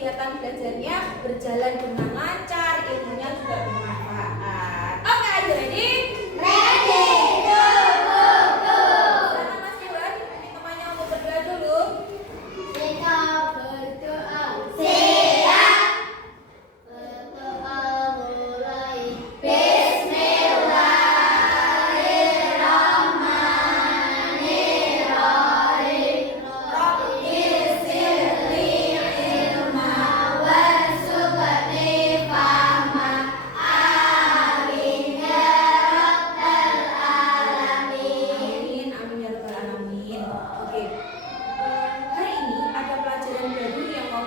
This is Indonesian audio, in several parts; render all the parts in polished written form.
kegiatan belajarnya berjalan dengan lancar, ilmunya juga bermanfaat. Oke, are you ready? Ready. Sana Mas Iwan, ini temannya untuk berdoa dulu. Kita berdoa. Siap. Berdoa mulai. Bismillahirrahmanirrahim. Rabbil sirli ilma warzuqni fahma. Amin ya rabbal alamin. Amin, amin ya rabbal alamin. Oke. Hari ini ada pelajaran baru yang mau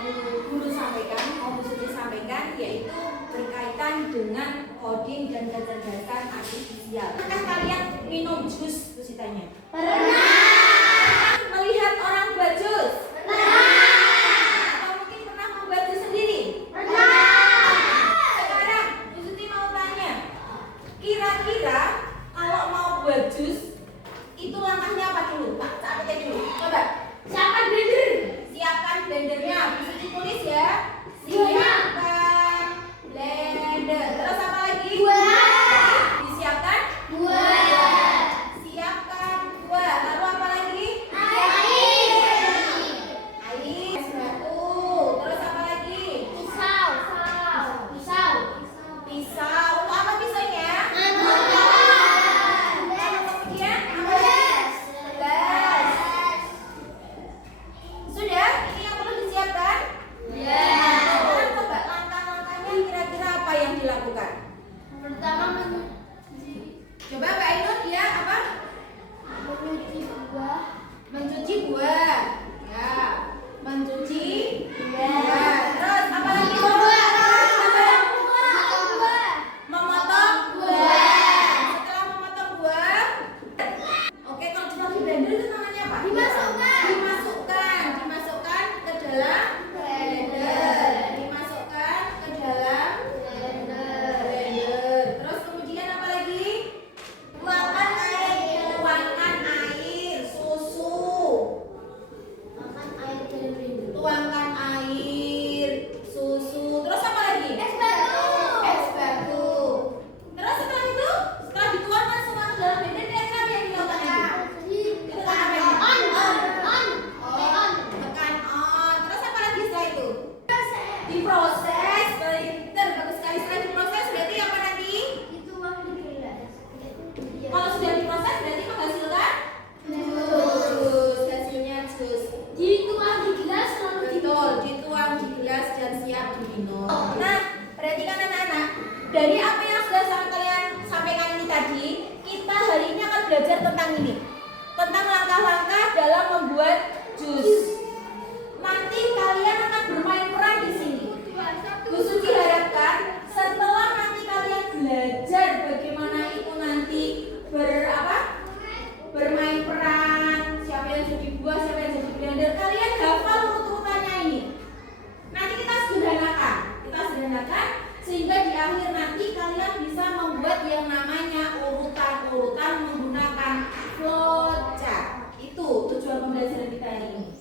guru sampaikan, mau Bu Suti sampaikan, yaitu berkaitan dengan coding dan kecerdasan artifisial. Pernah kalian minum jus? Bu Suti tanya. Pernah. Melihat orang buat jus? Atau mungkin pernah membuat jus sendiri? Sekarang Bu Suti mau tanya, kira-kira kalau mau buat jus itu langkahnya apa dulu? Pak, catatnya dulu. Coba. Siapkan blender. Siapkan blendernya. Bu Suti tulis ya. Siapkan blender. Terus apa lagi? Buah. Disiapkan? Buah. Siapkan buah. Lalu apa lagi? Air. Air. Es batu. Terus apa lagi? Pisau. Pisau. Pisau. Untuk apa pisaunya? Kemudian Gelas. gelas. Sudah? Ini yang perlu disiapkan? Sekarang coba langkah-langkahnya kira-kira apa yang dilakukan? Pertama Coba Mbak Ainun, ya apa? mencuci buah. Mencuci buah. Ya, mencuci buah. Terus apa lagi? Memotong buah. Setelah memotong buah, oke, kalau ditaruh di blender itu namanya apa? Dimasukkan. Dimasukkan ke dalam blender. Dimasukkan ke dalam blender. Terus kemudian apa lagi? Tuangkan air, susu. Makan air dari blender. Tuangkan air, susu. Terus apa lagi? Es batu. Es batu. Terus setelah itu, setelah dituangkan semua ke dalam blender, kira-kira apa yang dilakukan? Tekan on. Tekan on. Terus apa lagi setelah itu? Proses. Diproses. Pinter, bagus sekali. Setelah diproses berarti apa nanti? Dituang di gelas. Kalau sudah diproses berarti menghasilkan jus. Hasilnya jus. Dituang di gelas lalu Betul, dituang di gelas dan siap diminum. Nah, perhatikan anak-anak, dari apa yang sudah kalian sampaikan ini tadi, kita hari ini akan belajar tentang ini, tentang langkah-langkah dalam membuat jus. Nanti kalian akan bermain peran di sini. Bu Suci harapkan setelah nanti kalian belajar bagaimana itu nanti bermain peran, siapa yang jadi buah, siapa yang jadi blender, kalian hafal urut-urutannya ini. Nanti kita sederhanakan sehingga di akhir nanti kalian bisa membuat yang namanya urutan-urutan menggunakan flowchart. Itu tujuan pembelajaran kita hari ini.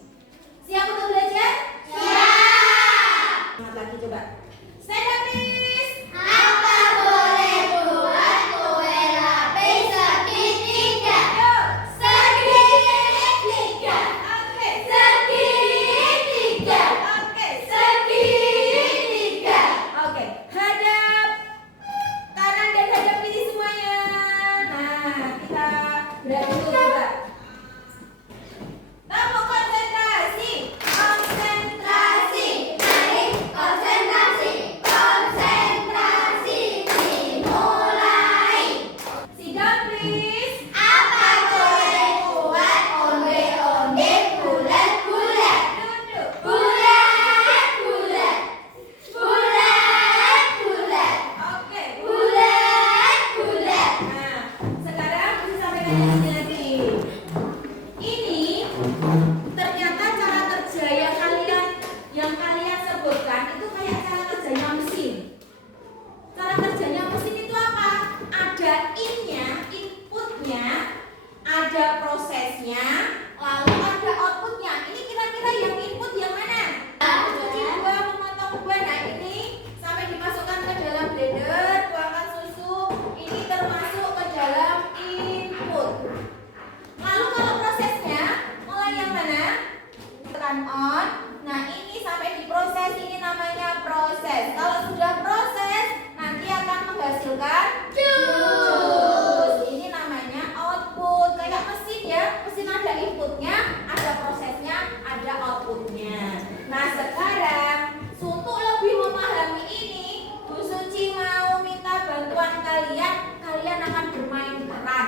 proses. Kalau sudah proses, nanti akan menghasilkan jus. Ini namanya output. Kayak mesin ya, mesin ada inputnya, ada prosesnya, ada outputnya. Nah sekarang untuk lebih memahami ini, Bu Suci mau minta bantuan kalian. Kalian akan bermain peran.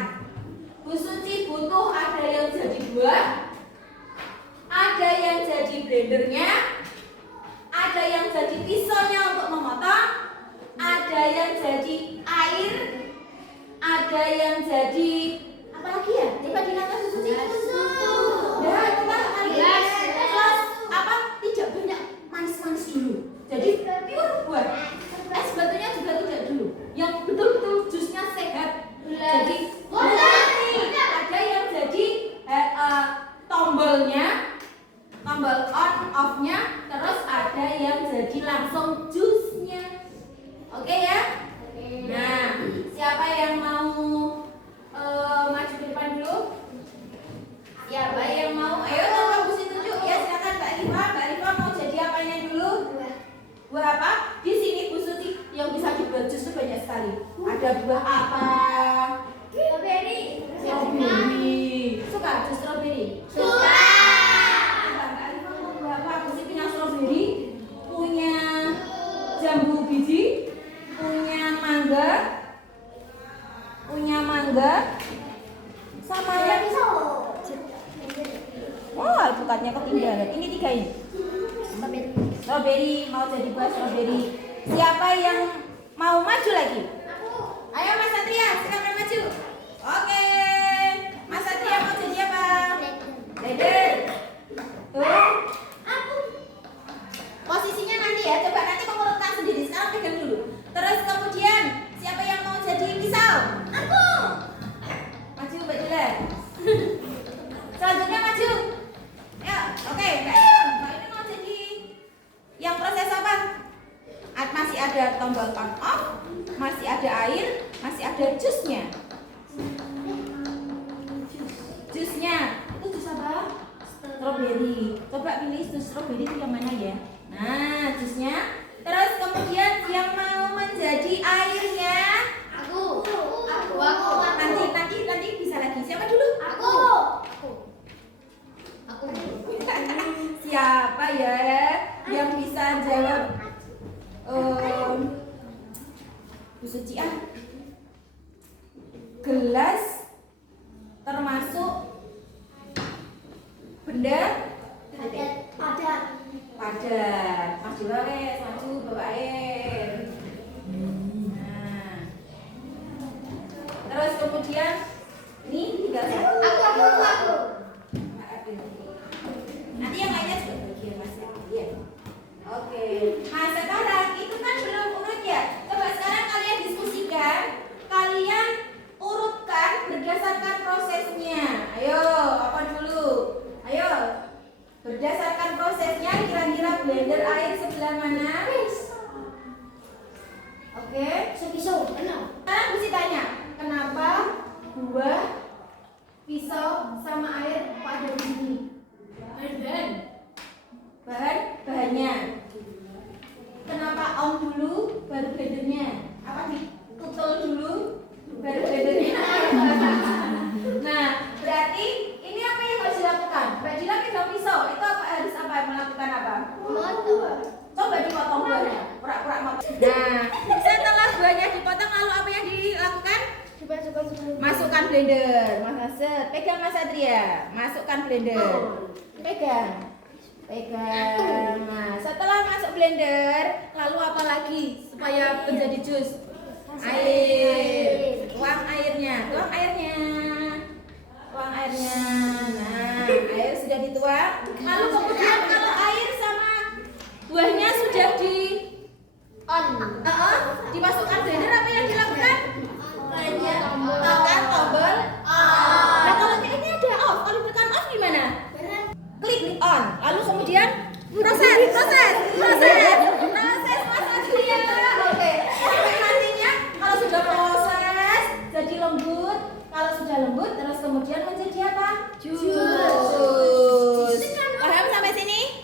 Bu Suci butuh ada yang jadi buah, ada yang jadi blendernya, ada yang jadi pisaunya untuk memotong, ada yang jadi air, ada yang jadi apa lagi ya? Coba diingat Bu Suci. Ya, kita air. Terus apa? Tidak banyak manis-manis dulu. Jadi pure buah. Es batunya juga tidak dulu. Yang betul-betul jusnya sehat. Jadi ada yang jadi tombolnya, tombol on off-nya, terus ada yang jadi langsung jusnya. Oke ya? Nah, siapa yang mau maju ke depan dulu? Siapa yang mau? Ayo tolong Bu Suci tunjuk ya, silakan Mbak Rifa. Mbak Rifa mau jadi apanya dulu? Buah apa? Di sini Bu Suci yang bisa dibuat jus itu banyak sekali. Ada buah apa? Strawberry. Suka jus strawberry? Suka. Mbak Rifa mau buah apa? Bu Suci punya strawberry, punya jambu biji, punya mangga, sama yang oh alpukatnya ketinggalan. Ini 3 ini. Strawberry, mau jadi buah strawberry. Siapa yang mau maju lagi? Ayo Mas Satria, silakan maju. Oke. Mas Satria mau jadi apa? Blender. Tuh. Posisinya nanti ya, coba nanti mengurutkan sendiri. Sekarang pegang dulu. Terus kemudian siapa yang mau jadi pisau? Aku. Maju Mbak Jula. Selanjutnya maju. Ya, oke. Mbak ini mau jadi yang proses apa? Masih ada tombol on off, masih ada air, masih ada jusnya. Jusnya itu jus apa? Strawberry. Coba pilih jus strawberry itu yang mana ya? Nah, jusnya. Terus kemudian yang mau menjadi airnya? Aku. Nanti bisa lagi. Siapa dulu? Aku. Siapa ya yang bisa jawab? Bu Suci gelas termasuk benda Padat. Mas Jula wes maju bawa air. Nah. Terus kemudian ini tinggal satu. Aku. Nanti yang lainnya juga bagian Mas ya. Oke. Nah sekarang itu kan belum urut ya. Coba sekarang kalian diskusikan. Kalian urutkan berdasarkan prosesnya. Ayo, apa dulu? Ayo. Berdasarkan prosesnya kira-kira blender air sebelah mana? Oke. Sepisau. Sekarang mesti tanya, kenapa buah, pisau sama air kok ada di sini? Bahannya. Kenapa on dulu baru blendernya? Apa ditutul dulu baru blendernya? Nah, berarti ini apa yang harus dilakukan? Mbak Jila pegang pisau, itu harus melakukan apa? Coba dipotong buahnya, pura-pura motong. Nah, setelah buahnya dipotong lalu apa yang dilakukan? Masukkan blender. Mas pegang Mas Satria. Masukkan blender. Pegang. Nah, setelah masuk blender, lalu apa lagi supaya menjadi jus? Air. Tuang airnya. Nah, air sudah dituang. Lalu kemudian kalau air sama buahnya sudah di on, dimasukkan blender, apa yang dilakukan? Tekan tombol on. Nah, kalau ini ada off, kalau tekan off gimana? Klik on, lalu kemudian proses Mas Satria. Oke, sampai nantinya kalau sudah proses jadi lembut. Kalau sudah lembut terus kemudian menjadi apa? Jus. Paham sampai sini?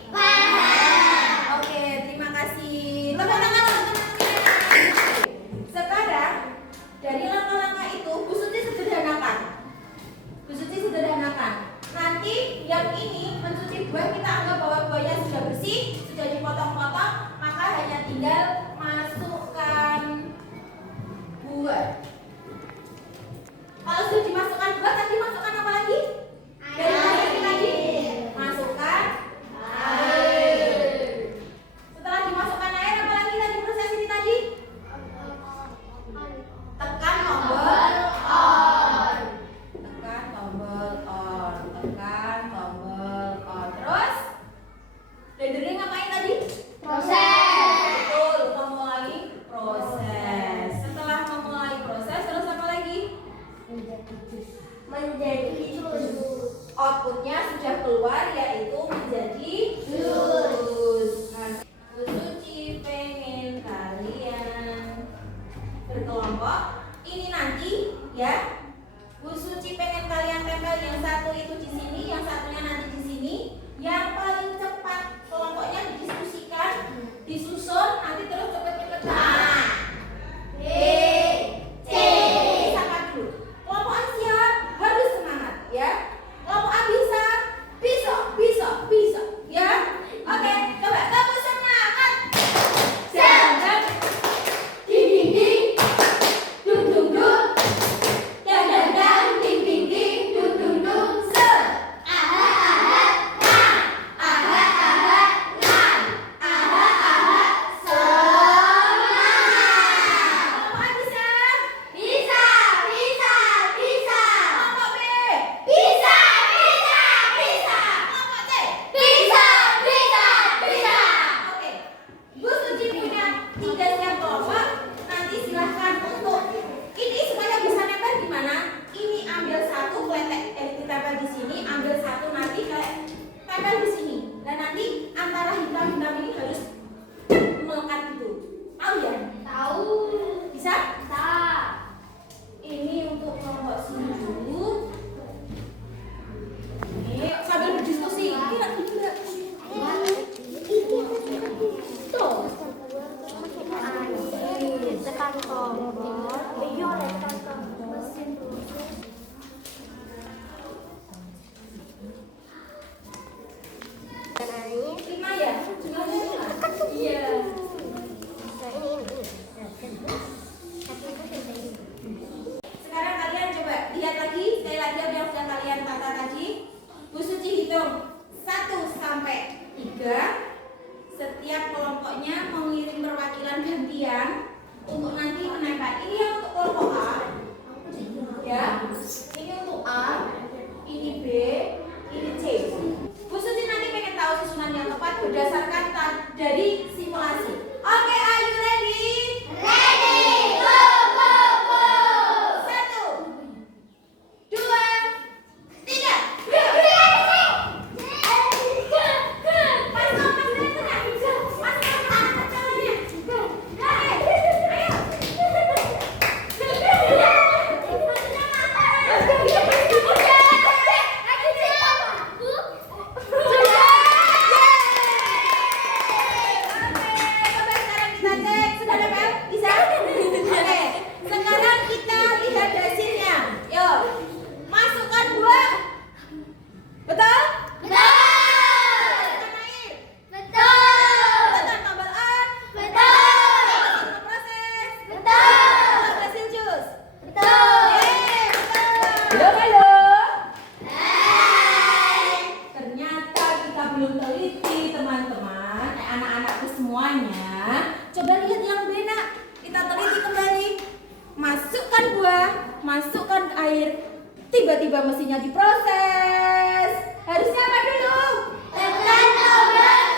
besoknya mau ngirim perwakilan gantian untuk nanti menempel. Ini yang untuk kelompok A, ya. Ini untuk A, ini B, ini C. Bu Suci nanti pengen tahu susunan yang tepat berdasarkan dari simulasi. Oke, are you ready? Ready. Go, go, go. 1, 2, 3. Masukkan air, tiba-tiba mesinnya diproses. Harusnya apa dulu? Tekan tombol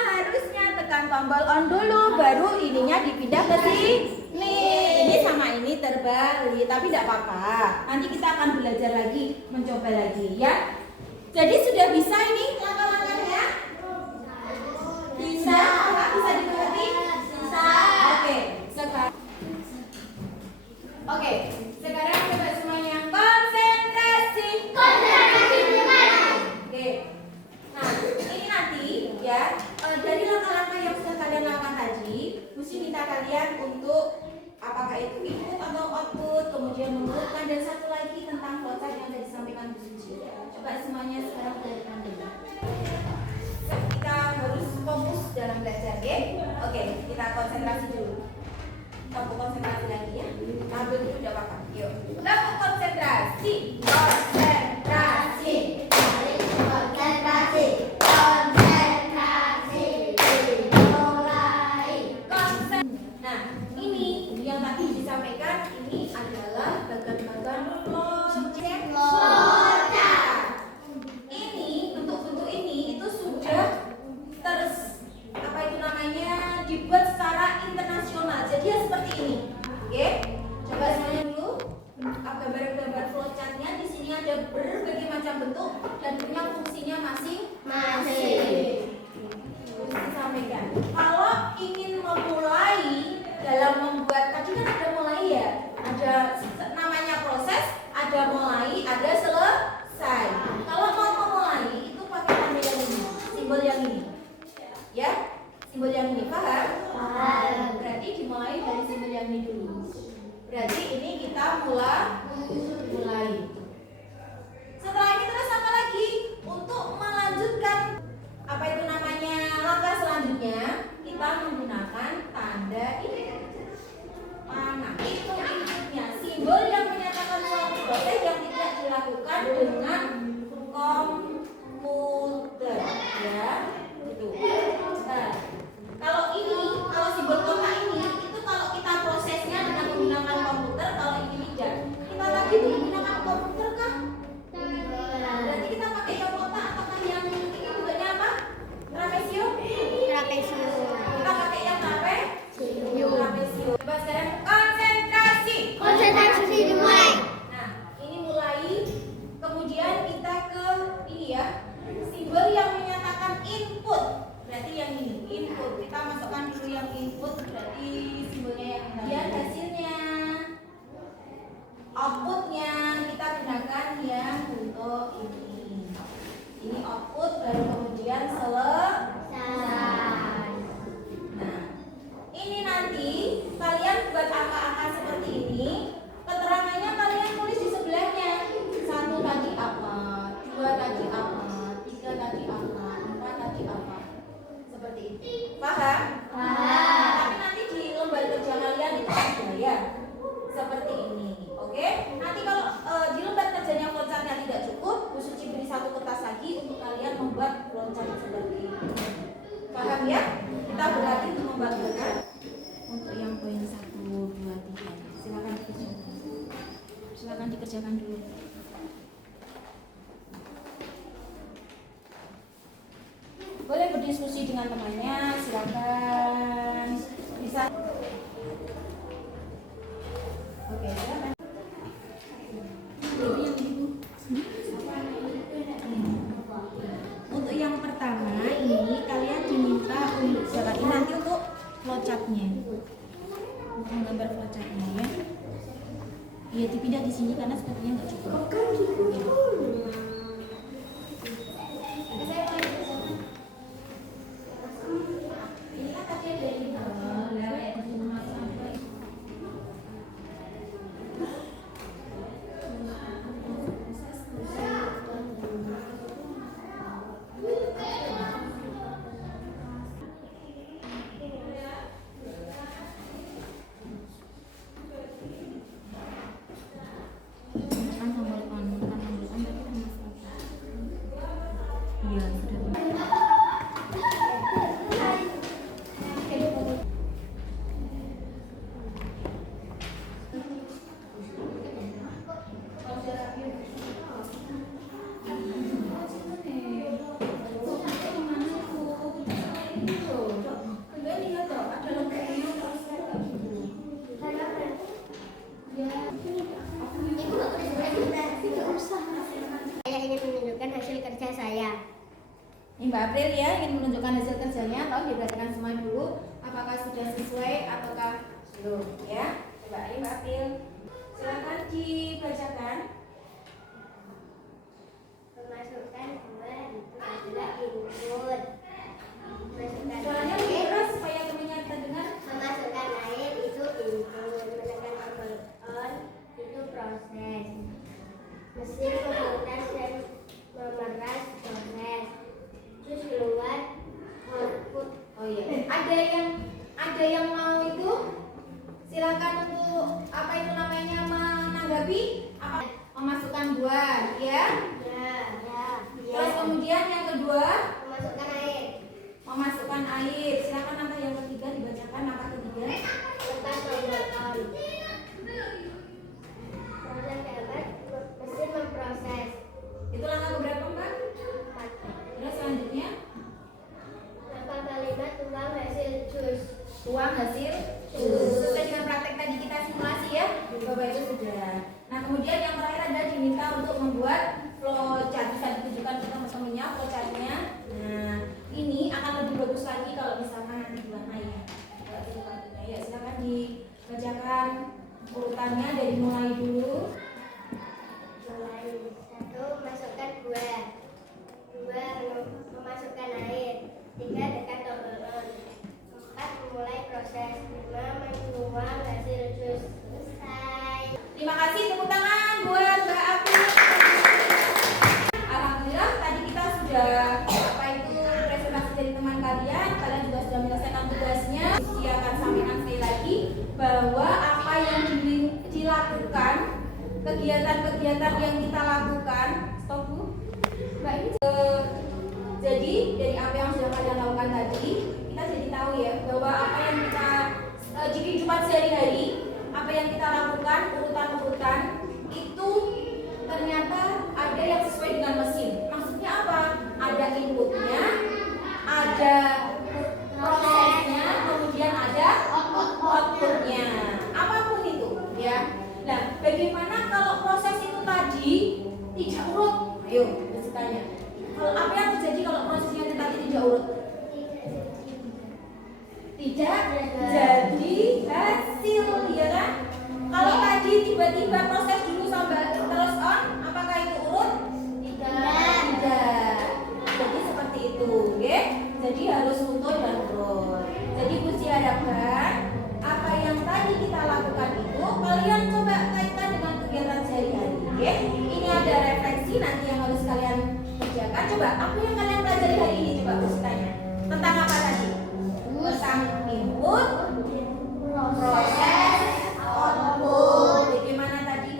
Harusnya tekan tombol on dulu, baru ininya dipindah ke sini. Ini sama ini terbalik, tapi tidak apa-apa. Nanti kita akan belajar lagi, mencoba lagi ya. Jadi sudah bisa ini langkah-langkahnya? Bisa? Apakah bisa dimengerti? Bisa. Oke, sekarang coba semuanya konsentrasi. Konsentrasi dimana? Oke. Nah, ini nanti ya dari langkah-langkah yang sudah kalian lakukan tadi, mesti minta kalian untuk apakah itu input atau output, kemudian mengumpulkan dan satu lagi tentang flowchart yang sudah disampaikan Bu Suci. Coba semuanya sekarang belajar dulu. Kita harus fokus dalam belajar, oke? Oke, kita konsentrasi dulu. Tabuk konsentrasi lagi ya. Ambil dulu tidak apa-apa. Yuk. Tabuk konsentrasi. Konsentrasi. Konsentrasi. Konsentrasi. Mulai. Konsen. Nah, ini yang tadi disampaikan ini adalah bagan-bagan flowchart. Ini bentuk-bentuk ini itu sudah dibuat secara internasional. Jadi ya seperti ini. Oke? Coba semuanya dulu. Gambar-gambar flowchartnya di sini ada berbagai macam bentuk dan punya fungsinya masing-masing. Terus disampaikan. Kalau ingin memulai dalam membuat, tadi kan ada mulai ya, ada namanya proses, ada mulai, ada selesai. Kalau mau memulai itu pakai tanda yang ini, simbol yang ini, ya, simbol yang ini, paham? Paham. Berarti dimulai dari simbol yang ini dulu. Berarti ini kita mulai. Setelah ini terus apa lagi? Untuk melanjutkan apa itu namanya langkah selanjutnya, kita menggunakan tanda ini. Panah. Itu inputnya, simbol yang menyatakan suatu proses yang tidak dilakukan dengan komputer, ya. Gitu. Nah, kalau simbol kotak ini itu kalau kita prosesnya dengan menggunakan komputer, kalau ini tidak. Kita lagi itu menggunakan komputer kah? Berarti kita pakai yang kotak atau yang ini bentuknya apa? Trapezio? Trapesium. Kita pakai yang trapezio. Coba sekarang konsentrasi. Konsentrasi dimulai. Nah, ini mulai. Kemudian kita ke ini ya. Simbol yang menyatakan input. Berarti yang ini, input. Kita masukkan dulu yang input, berarti simbolnya yang ini. Kemudian hasilnya. Outputnya kita gunakan yang bentuk ini. Ini output, baru kemudian selesai. Nah, ini nanti kalian buat angka-angka seperti ini. Keterangannya kalian tulis di sebelahnya. 1 tadi apa, 2 tadi apa, 3 tadi apa, 4 tadi apa. Seperti itu. Paham? Paham. Tapi nanti di lembar kerja kalian itu ada ya. Seperti ini. Oke? Nanti kalau di lembar kerjanya flowchartnya tidak cukup, Bu Suci beri 1 kertas lagi untuk kalian membuat flowchart seperti ini. Paham ya. Kita berlatih untuk membagikan untuk yang poin 1, 2, 3. Silakan dikerjakan. Silakan dikerjakan dulu. Boleh berdiskusi dengan temannya, silakan. Bisa. Oke, silakan. Untuk yang pertama ini kalian diminta untuk ini nanti untuk flowchartnya, untuk menggambar flowchartnya ya. Iya dipindah di sini karena sepertinya nggak cukup. Ini kan tadi ada ini Saya ingin menunjukkan hasil kerja saya. Ini Mbak April ya ingin menunjukkan hasil kerjanya. Tolong diperhatikan semua dulu apakah sudah sesuai ataukah belum ya. Coba ini Mbak April silakan dibacakan. Memasukkan dua itu adalah input. Memasukkan Suaranya lebih air, keras supaya temannya kita dengar. memasukkan air itu input. Menekan tombol on itu proses. Mesin pembuatan dan memeras proses. Terus keluar output. Oh iya. Ada yang mau itu silakan untuk apa itu namanya menanggapi apa memasukkan buah ya. Ya. Terus kemudian yang kedua Memasukkan air. memasukkan air. Silakan langkah yang ketiga dibacakan langkah ketiga. Tekan tombol on. Proses keempat, mesin memproses. Itu langkah keberapa Mbak? 4. Terus selanjutnya Langkah kelima, tuang hasil jus. tuang hasil jus. Sesuai dengan praktek tadi kita simulasi ya. Bapak itu sudah. Nah kemudian yang terakhir adalah diminta untuk membuat flowchart. Bisa ditunjukkan ke teman-temannya flowchartnya. Nah ini akan lebih bagus lagi kalau misalkan nanti diwarna ya. Ya silakan dibacakan urutannya dari mulai dulu. Mulai 1, masukkan buah. 2, memasukkan air. 3, tekan tombol on. 4, memulai proses. 5, menuang hasil jus. Selesai. Terima kasih, tepuk tangan buat Mbak April. Alhamdulillah tadi kita sudah apa itu presentasi dari teman kalian. Kalian juga sudah menyelesaikan tugasnya. Saya akan sampaikan sekali lagi bahwa apa yang dilakukan, kegiatan-kegiatan yang kita lakukan. Stop Bu. Mbak ini jadi dari apa yang sudah kalian lakukan tadi, kita jadi tahu ya bahwa apa yang kita di kehidupan sehari-hari, apa yang kita lakukan, urutan-urutan itu ternyata ada yang sesuai dengan mesin. Maksudnya apa? Ada inputnya, ada prosesnya, kemudian ada outputnya. Apapun itu, ya. Nah, bagaimana kalau proses itu tadi tidak urut? Ayo, kita tanya. Kalau apa yang terjadi kalau prosesnya itu tadi tidak urut? Tidak jadi hasil, ya kan? Kalau tadi tiba-tiba proses dulu sampai terus on, apakah itu urut? Tidak. Jadi seperti itu, ya. Jadi harus utuh dan urut. Jadi Gusti harapkan apa yang tadi kita lakukan itu kalian coba kaitkan dengan kegiatan sehari-hari, ya. Ini ada refleksi nanti yang harus kalian kerjakan. Coba apa yang kalian pelajari hari ini? Coba Gusti tanya. Tentang apa tadi? Tentang input, proses, output. Bagaimana tadi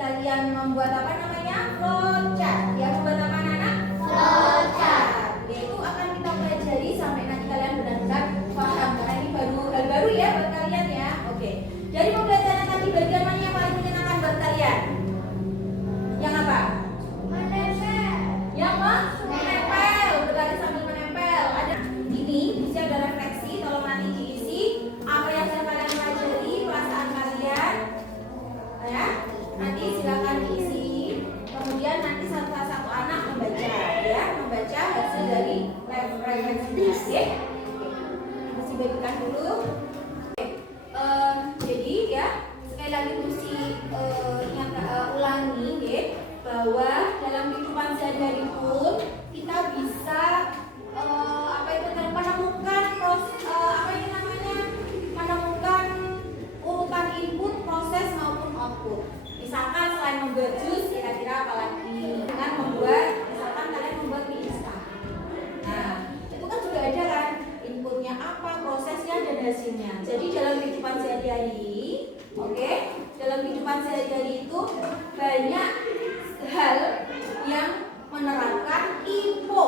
apa prosesnya dan hasilnya. Jadi dalam kehidupan sehari-hari, oke, dalam kehidupan sehari-hari itu banyak hal yang menerapkan IPO,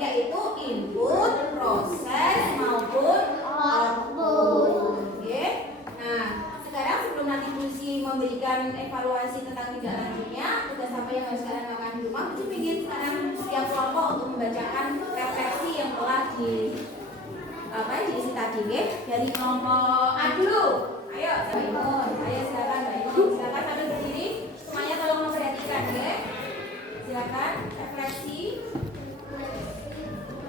yaitu input, proses maupun output. Oke. Nah, sekarang sebelum nanti Puisi memberikan evaluasi tentang tindak lanjutnya, tugas apa yang harus kalian lakukan di rumah, Puisi ingin sekarang setiap kelompok untuk membacakan refleksi yang telah diisi tadi, oke? Dari kelompok A dulu. Ayo, Mbak Inun. Ayo silakan Mbak Inun. Silakan sambil berdiri. Semuanya tolong memperhatikan, oke? Silakan refleksi.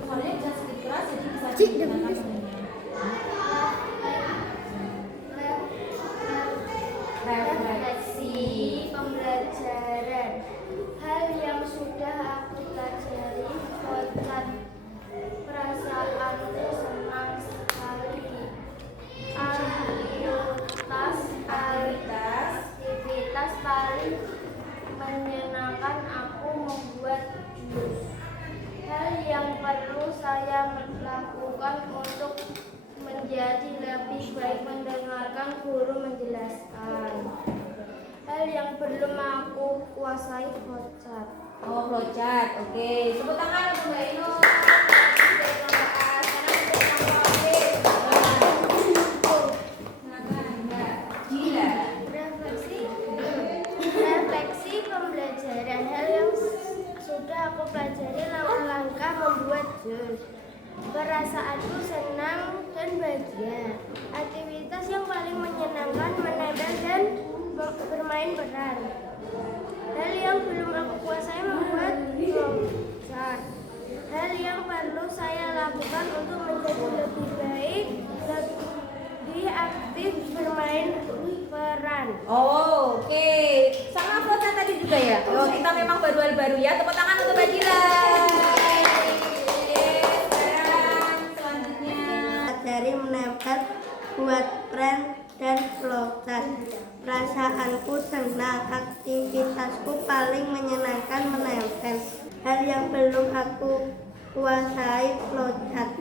Soalnya bisa sedikit keras, jadi bisa digunakan semuanya. Refleksi pembelajaran. Hal yang sudah aku pelajari, Hocat. Perasaanku senang sekali. Aktivitas paling menyenangkan aku membuat jus. Hal yang perlu saya lakukan untuk menjadi lebih baik mendengarkan guru menjelaskan. Hal yang belum aku kuasai flowchart. Oh, flowchart. Oke, tepuk tangan untuk Mbak Inul. Refleksi pembelajaran. Hal yang sudah aku pelajari, langkah-langkah membuat jus. Perasaanku senang dan bahagia. Aktivitas yang paling menyenangkan menempel dan bermain peran. Hal yang belum aku kuasai membuat flowchart. Hal yang perlu saya lakukan untuk menjadi lebih baik, lebih aktif bermain peran. Oh, oke. Sama flowchart tadi juga ya? Oh, kita memang baru ya. Tepuk tangan untuk Mbak Dila. Dari menempel, buat pren dan flowchart. Perasaanku senang, aktivitasku paling menyenangkan menempel. Hal yang belum aku kuasai flowchart.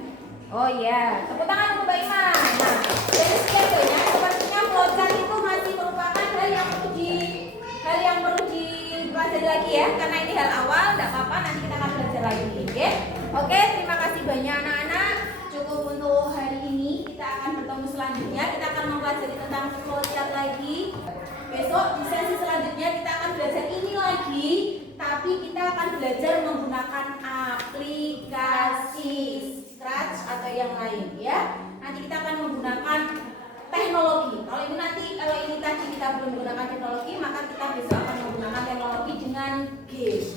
Oh iya, tepuk tangan untuk Mbak Ima. Nah, dari sekian banyak, sepertinya flowchart itu masih merupakan hal yang perlu dipelajari lagi ya. Karena ini hal awal, tidak apa-apa, nanti kita akan belajar lagi, oke? Oke, terima kasih banyak anak-anak. Cukup untuk hari ini, kita akan bertemu selanjutnya. Kita akan mempelajari tentang flowchart lagi. Besok di sesi selanjutnya kita akan belajar ini lagi, tapi kita akan belajar menggunakan aplikasi Scratch atau yang lain ya. Nanti kita akan menggunakan teknologi. Kalau ini tadi kita belum menggunakan teknologi, maka kita besok akan menggunakan teknologi dengan game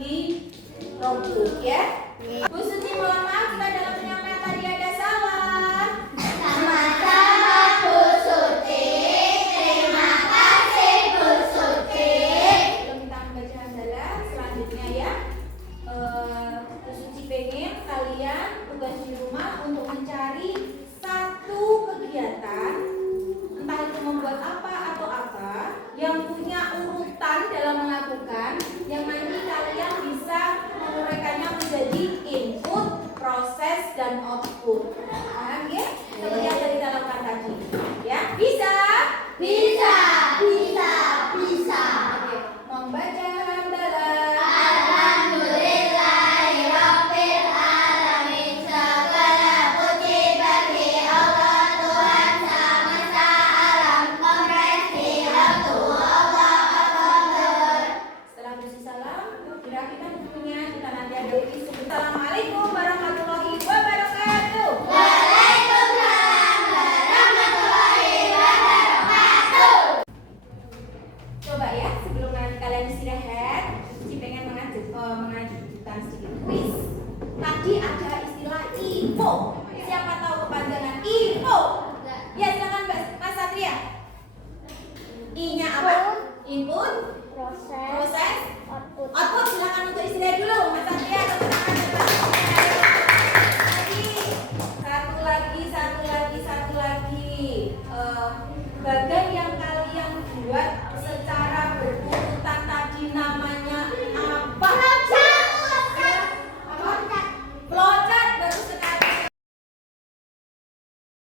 di notebook ya. Bu Suci, mohon maaf jika dalam penyampaian tadi ada salah. Sama-sama Bu Suci. Terima kasih Bu Suci. Sebelum kita membaca hamdalah selanjutnya ya, Bu Suci pengen kalian tugas di rumah untuk mencari satu kegiatan, entah itu membuat apa atau apa, yang punya urutan dalam melakukan, yang nanti kalian bisa menguraikannya menjadi input, proses, dan output. Paham ya? Seperti yang tadi kita lakukan tadi. Ya, bisa? Bisa. Oke, membaca hamdalah. Alhamdulillahirabbil alamin. Segala puji bagi Allah Tuhan semesta alam. Komprehensif Allah Akbar. Setelah bersih salam, dirapikan bukunya. Kita nanti ada uji. Assalamualaikum warahmatullahi wabarakatuh. Waalaikumsalam warahmatullahi wabarakatuh. Coba ya, sebelum nanti kalian istirahat, Cici pengen mengajukan sedikit kuis. Tadi ada istilah IPO. Siapa tahu kepanjangan IPO? Ya, silakan Mas Satria. I-nya apa? Input, Proses proses, output. output. Silakan untuk istirahat dulu, Mas Satria.